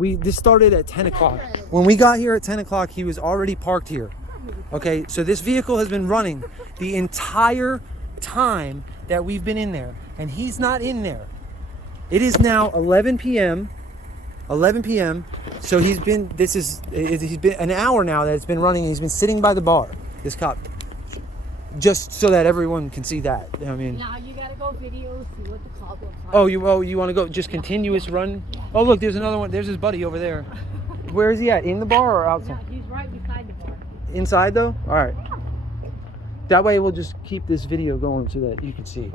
this started at 10 o'clock. When we got here at 10 o'clock, he was already parked here. Okay, so this vehicle has been running the entire time that we've been in there, and he's not in there. It is now 11 p.m. So he's been an hour now that it's been running, and he's been sitting by the bar, this cop, just so that everyone can see that. I mean, now you gotta go video, see what the cop looks like. oh, you want to go just continuous run? Yeah. Oh, look, there's another one. There's his buddy over there. Where is he at? In the bar or outside? Yeah, he's right beside the bar. Inside though? All right. That way we'll just keep this video going so that you can see.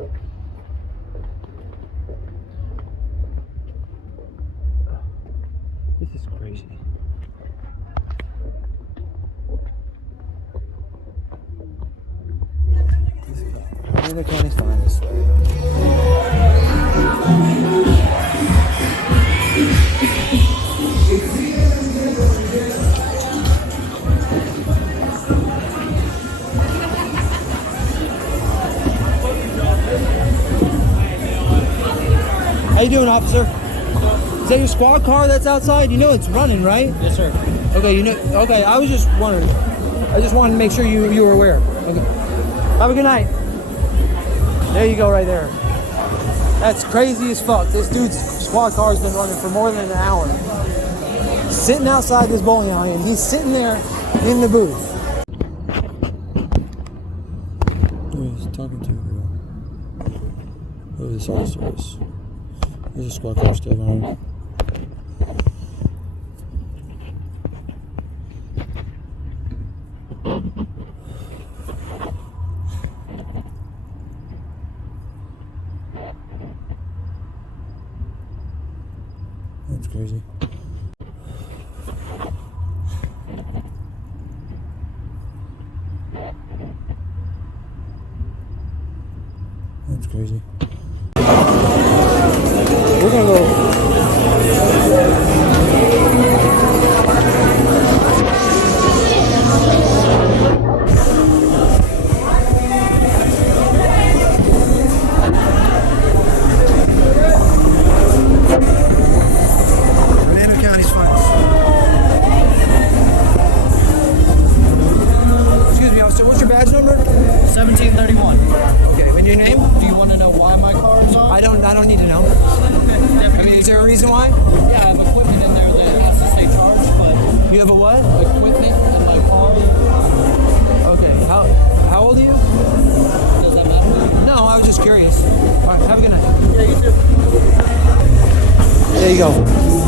This is crazy. Hernando County's finest. How you doing, officer? Is that your squad car that's outside? You know it's running, right? Yes, sir. Okay, okay, I was just wondering. I just wanted to make sure you were aware. Okay. Have a good night. There you go, right there. That's crazy as fuck. This dude's squad car's been running for more than an hour. Sitting outside this bowling alley, and he's sitting there in the booth. He's talking to a girl. Oh, this officer is. There's a squad car still on. That's crazy. That's crazy. We're gonna go. Hernando County's finest. Excuse me, officer. What's your badge number? 1731. Okay. And your name? Do you want to know why my car is on? I don't need to know. I mean, is there a reason why? Yeah, I have equipment in there that has to stay charged, but You have a what? equipment in my car, Okay. How old are you? does that matter? No, I was just curious. All right. Have a good night. Yeah, you too. There you go.